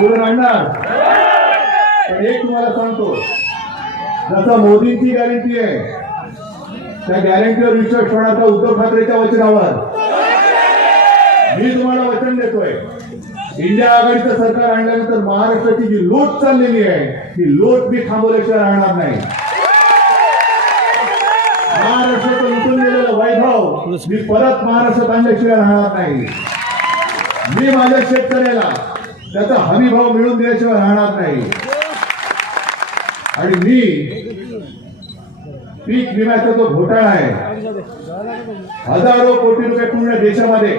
निवडून आणणार पण एक तुम्हाला सांगतो जसं मोदींची गॅरंटी आहे त्या गॅरंटीवर विश्वास ठेवण्याचा उद्धव ठाकरेच्या वचनावर मी तुम्हाला वचन देतोय इंडिया आघाडीचं सरकार आणल्यानंतर महाराष्ट्राची जी लूट चाललेली आहे ती लूट मी थांबवल्याशिवाय राहणार नाही. महाराष्ट्राचं लुटून गेलेलं वैभव मी परत महाराष्ट्रात आणल्याशिवाय राहणार नाही. मी माझ्या शेतकऱ्याला त्याचा हमी भाव मिळवून दिल्याशिवाय राहणार नाही. आणि मी पीक विम्याचा जो घोटाळा आहे हजारो कोटी रुपये पूर्ण देशामध्ये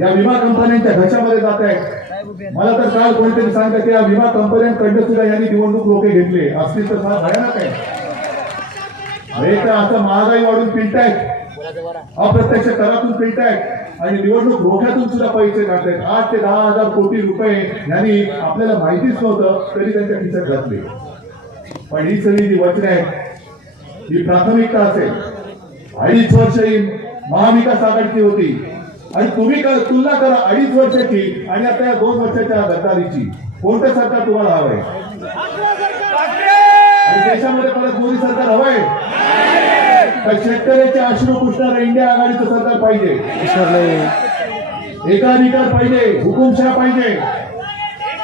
या विमा कंपन्यांच्या घशामध्ये जात आहे. मला तर काल कोणीतरी सांगतं की या विमा कंपन्यांकडनं सुद्धा यांनी निवडणूक रोखे घेतले. असतील तर फार भयानक आहे. तर असं महागाई वाढून पिंटायत. अप्रत्यक्ष करातून पिळतायत आणि निवडणूक रोख्यातून सुद्धा पैसे काढतायत. आठ ते दहा हजार कोटी रुपये यांनी आपल्याला माहितीच नव्हतं तरी त्यांच्या खिशात घातले. पण ही सगळी जी वचन आहेत ही प्राथमिकता असेल. अडीच वर्ष ही महाविकास आघाडीची होती. आणि तुम्ही तुलना करा अडीच वर्षाची आणि आता या दोन वर्षाच्या गद्दारीची कोणतं सरकार तुम्हाला हवंय? आणि देशामध्ये परत मोदी सरकार हवंय? शेतकऱ्याचे अश्रू पुसणारं इंडिया आघाडीचं सरकार पाहिजे. एकाधिकार पाहिजे हुकुमशा पाहिजे.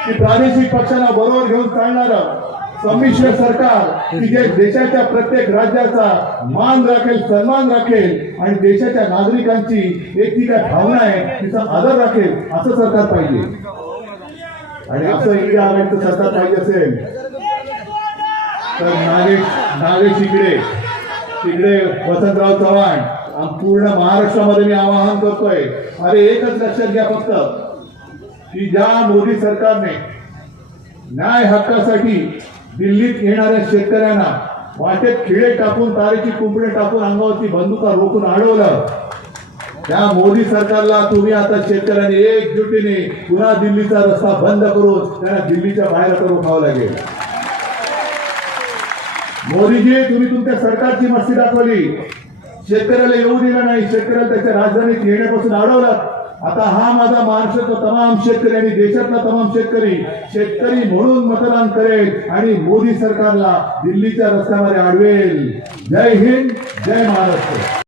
की प्रादेशिक पक्षाला बरोबर घेऊन चालणारं संमिश्र सरकार की जे देशाच्या प्रत्येक राज्याचा मान राखेल सन्मान राखेल आणि देशाच्या नागरिकांची एक ती काय भावना आहे तिचा आदर राखेल असं सरकार पाहिजे. आणि असं इंडिया आघाडीचं सरकार पाहिजे असेल तर नागेश नागेश इकडे. तिकडे वसंतराव चव्हाण पूर्ण महाराष्ट्रामध्ये मी आवाहन करतोय. अरे एकच लक्षात घ्या फक्त की ज्या मोदी सरकारने न्याय हक्कासाठी दिल्लीत येणाऱ्या शेतकऱ्यांना वाटेत खिळे टाकून तारेची कुंपणे टाकून अंगावरती बंदुका रोखून अडवलं त्या मोदी सरकारला तुम्ही आता शेतकऱ्यांनी एकजुटीने पुन्हा दिल्लीचा रस्ता बंद करून त्यांना दिल्लीच्या बाहेर करून रोखावं लागेल. मोदीजी तुम्ही तुमच्या सरकारची मस्ती दाखवली. शेतकऱ्याला येऊ दिलं नाही. शेतकऱ्याला त्याच्या राजधानीत येण्यापासून अडवलं आता हा माझा महाराष्ट्रातला तमाम शेतकरी आणि देशातला तमाम शेतकरी. शेतकरी म्हणून मतदान करेल आणि मोदी सरकारला दिल्लीच्या रस्त्यामध्ये अडवेल जय हिंद जय महाराष्ट्र.